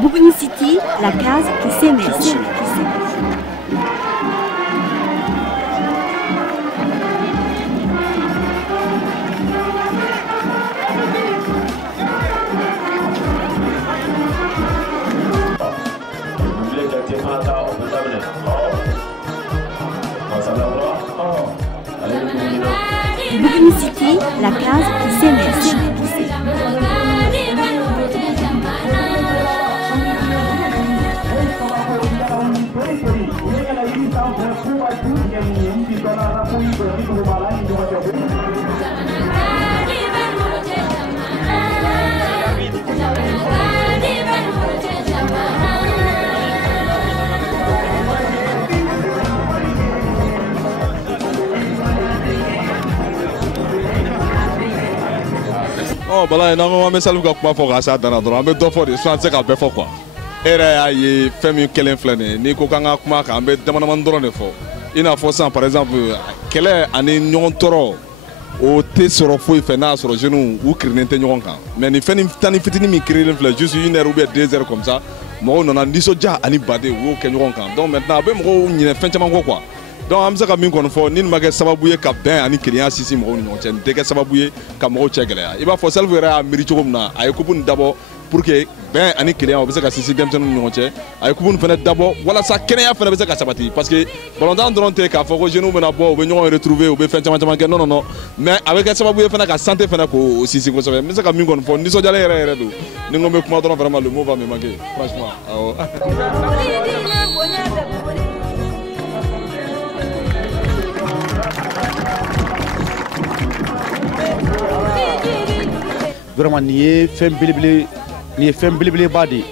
Bougouni City, la case qui s'émerge. Bougouni City, la case qui s'émerge. Oh, voilà, énormément, mais ça nous a pas fait ça dans l'endroit. Mais deux fois, ils sont assez calmes, quoi. Et là, il y a fait mieux qu'elle inflane. Ni kokanga kuma ka ambe demande mandoro ne fo. Il a fait ça, par exemple, quelle est année non toro au thé sur fouille fena sur genou ou crine tenionka. Mais ni fait ni tani fitini mi crine inflane juste 1 heure ou bien 2 heures comme ça. Moi, on a ni soja ani badé ou kenionka. Donc maintenant, ben moi, on y a fait chaman quoi. Donc am saka min kono fo ni ma ke sababu ye ka ben ani client sisi mo ni ñoten de ke sababu ye ka mo chegele ya iba fo self era amiri chogum na ay ko bun dabo pour que ben ani client be saka sisi dem tan ñote ay ko bun fene dabo wala sa kene ya fene be saka sabati parce que bolondan dronte ka fo ko jeune mena bo be ñoo retrouver ou be fen chama chama non non mais avec ke sababu ye fene ka santé fene ko sisi ko sabe mi saka min kono fo ni so jale era do ni ngombe kuma don vraiment le mot va me manquer franchement Vraiment ni ye fɛn belebele ba de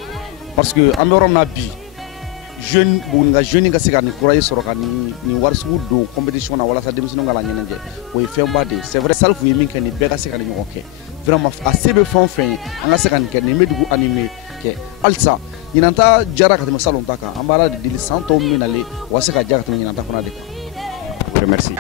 parce que an bɛ yɔrɔ min na bi jeune Buguni ka jeune ka se ka nin courage sɔrɔ ka nin wari sugu don compétition na walasa denmisɛnninw ka la ɲɛnajɛ o ye fɛn ba de c'est vrai Salif ye min kɛ nin bɛɛ ka se ka nin ɲɔgɔn kɛ vraiment a se bɛ fɛn o fɛn ye an ka se ka nin kɛ nin bɛ dugu animé kɛ halisa ɲinan ta jara ka tɛmɛ salon ta kan an b'a ala de deli san tɔw min nalen o ka se ka diya ka tɛmɛ ɲinan ta fana de kan. Merci.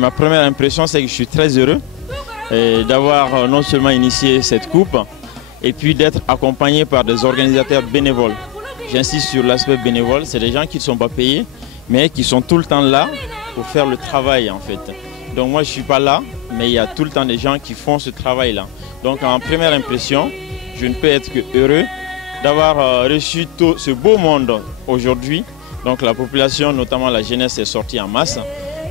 Ma première impression, c'est que je suis très heureux d'avoir non seulement initié cette coupe, et puis d'être accompagné par des organisateurs bénévoles. J'insiste sur l'aspect bénévole, c'est des gens qui ne sont pas payés, mais qui sont tout le temps là pour faire le travail en fait. Donc moi je ne suis pas là, mais il y a tout le temps des gens qui font ce travail-là. Donc en première impression, je ne peux être que heureux d'avoir reçu tout ce beau monde aujourd'hui. Donc la population, notamment la jeunesse, est sortie en masse.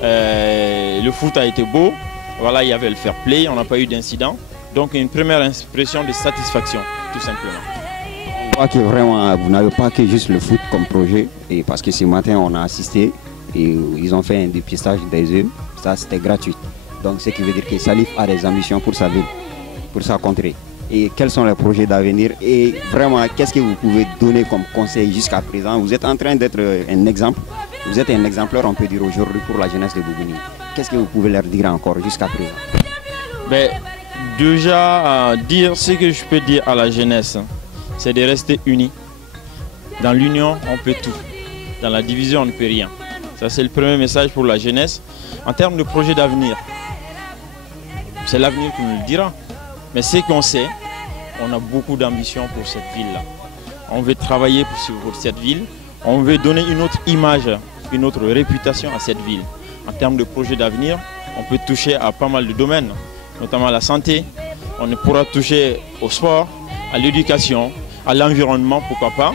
Le foot a été beau, voilà, il y avait le fair play, on n'a pas eu d'incident. Donc une première impression de satisfaction, tout simplement. On voit que vraiment, vous n'avez pas que juste le foot comme projet, et parce que ce matin on a assisté, et ils ont fait un dépistage des œufs, ça c'était gratuit. Donc ce qui veut dire que Salif a des ambitions pour sa ville, pour sa contrée. Et quels sont les projets d'avenir et vraiment qu'est-ce que vous pouvez donner comme conseil jusqu'à présent? Vous êtes en train d'être un exemple, vous êtes un exemplaire on peut dire aujourd'hui pour la jeunesse de Bougouni. Qu'est-ce que vous pouvez leur dire encore jusqu'à présent? Ben, déjà dire ce que je peux dire à la jeunesse, c'est de rester unis. Dans l'union on peut tout, dans la division on ne peut rien. Ça c'est le premier message pour la jeunesse. En termes de projet d'avenir, c'est l'avenir qui nous le dira. Mais ce qu'on sait, on a beaucoup d'ambition pour cette ville-là. On veut travailler pour cette ville, on veut donner une autre image une autre réputation à cette ville. En termes de projets d'avenir, on peut toucher à pas mal de domaines, notamment à la santé. On pourra toucher au sport, à l'éducation, à l'environnement, pourquoi pas.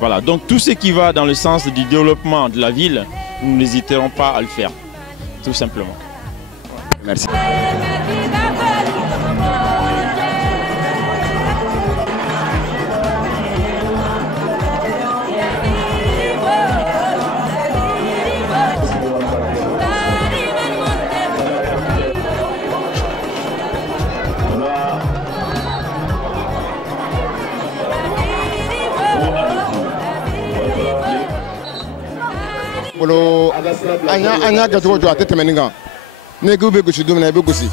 Voilà, donc tout ce qui va dans le sens du développement de la ville, nous n'hésiterons pas à le faire, tout simplement. Merci. An y'a kɛcogo jɔ a tɛ tɛmɛ nin kan ne k'u bɛ gosi don min na i bɛ gosi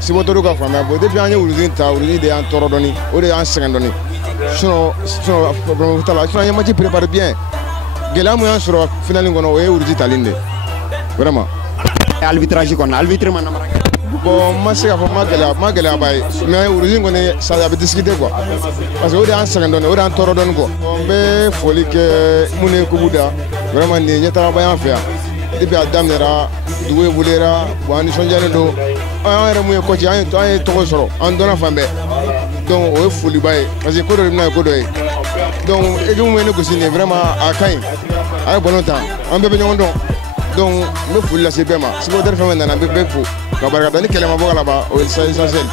Sibotoro ka faamuya bɔ depuis an ye wuluzi ta wuluzi de y'an tɔɔrɔ dɔɔni o de y'an sɛgɛn dɔɔni sinon t'a la sinon an ye match préparé bien gɛlɛya mun y'an sɔrɔ finale kɔnɔ o ye wuluzi tali de vraiment. Arbitrage kɔnɔ arbitre ma namara kɛ. Bon ma se k'a fɔ ma gɛlɛyaba ye mais wuluzi kɔni ça a bɛ discuter quoi parce que o de y'an sɛgɛn dɔɔni o de y'an tɔɔrɔ dɔɔni quoi. N bɛ foli kɛ mun ye kubu da vraiment nin ye ɲɛtagaba y'an fɛ yan depuis a daminɛra dugu evoluera bon an nisɔndiyalen don an yɛrɛ mun ye coach an ye tɔgɔ sɔrɔ an dɔnna fan bɛɛ donc o ye foliba ye parce que ko dɔ de bɛna ye ko dɔ ye donc équipe mun ye ne gosi nin ye vraiment a ka ɲi a ye ballon ta an bɛɛ bɛ ɲɔgɔn dɔn donc n bɛ foli lase bɛɛ ma supporter fɛn fɛn nana n bɛ bɛɛ fo ka barika da ni kɛlɛ ma bɔ ka laban o ye essentiel.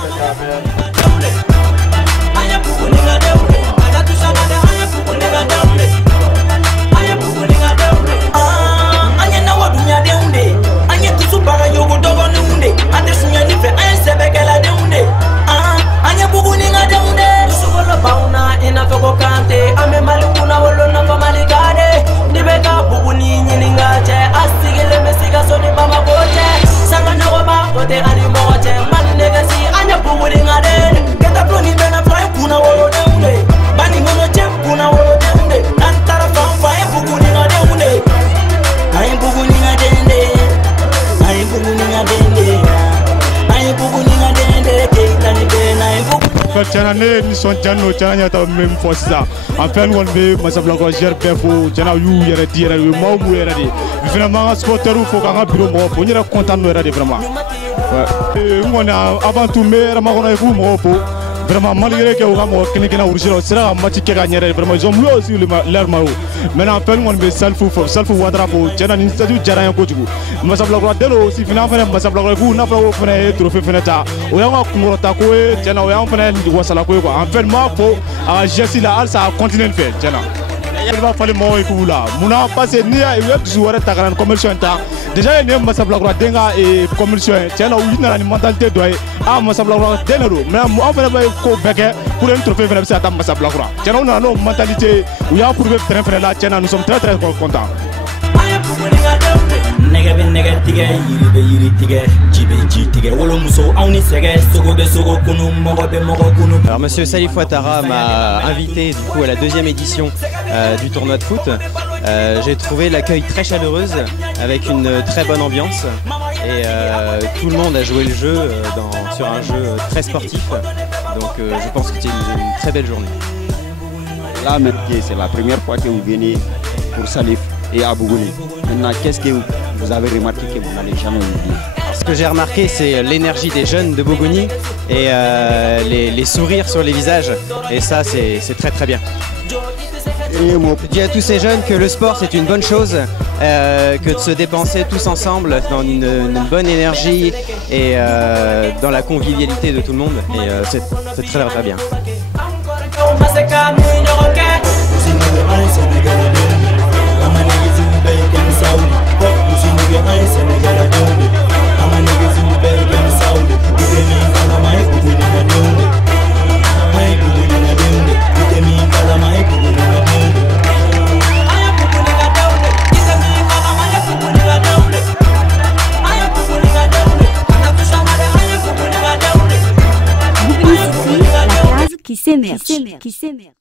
Tiɲɛna ne ye nisɔndiya n'o tiɲɛna n yɛrɛ ta min fɔ sisan en fait n kɔni bɛ Massabilankɔrɔ gère bɛɛ fo tiɲɛna u y'u yɛrɛ di yɛrɛ de u ye maaw m'u yɛrɛ de puis fana m'an ka supporters fo k'an ka bureau mɔgɔw fo n yɛrɛ content n'o yɛrɛ de vraiment n kɔni avant tout n bɛ Hɛrɛmakɔnɔ k'u mɔgɔw fo vraiment malgré que u ka mɔgɔ kelen kelen Rouge la u sera ka match kɛ ka ɲɛ yɛrɛ vraiment ils ont joué aussi leur maillot maintenant en fait n kɔni bɛ Salifou fo Salifou Ouattara fo tiɲɛna nin statut diyara n ye kojugu Massabilankɔrɔ Delo aussi fana an fana Massabilankɔrɔ k'u n'a fɔra ko fana ye trophée fana ta o y'an ka kunkɔrɔta ko ye tiɲɛna o y'an fana wasala ko ye quoi en fait n b'a fɔ a ka geste la halisa a continuer nin fɛ tiɲɛna il va fali mɔgɔw ye k'u la munna parce que n'i u ye dusu wɛrɛ ta ka na ni compétition ta déjà nin ye Massabilankɔrɔ den ka compétition ye tiɲɛna u nana ni mentalité dɔ ye Massabilankɔrɔ den de don mais an fana bɛ ko bɛɛ kɛ pour nin trophée fana bɛ se ka taa Massabilankɔrɔ tiɲɛna u nana n'o mentalité u y'a prouvé terrain fana la tiɲɛna nous sommes très très contents. Nɛgɛ bɛ nɛgɛ tigɛ yiri bɛ yiri tigɛ ji bɛ ji tigɛ wolomuso anw ni sɛgɛ sogo bɛ sogo kunu mɔgɔ bɛ mɔgɔ kunu. Alors monsieur Salifou Ouattara m'a invité du coup à la deuxième édition du tournoi de foot. J'ai trouvé l'accueil très chaleureuse avec une très bonne ambiance et tout le monde a joué le jeu sur un jeu très sportif. Donc je pense que c'était une très belle journée. Là, c'est la première fois que vous venez pour Salif et à Bougouni. Maintenant, qu'est-ce que vous avez remarqué que vous n'allez jamais oublier? Ce que j'ai remarqué, c'est l'énergie des jeunes de Bougouni et les sourires sur les visages. Et ça, c'est très très bien. Je dis à tous ces jeunes que le sport, c'est une bonne chose, que de se dépenser tous ensemble dans une bonne énergie et dans la convivialité de tout le monde. Et c'est très très bien. qui s'émerge.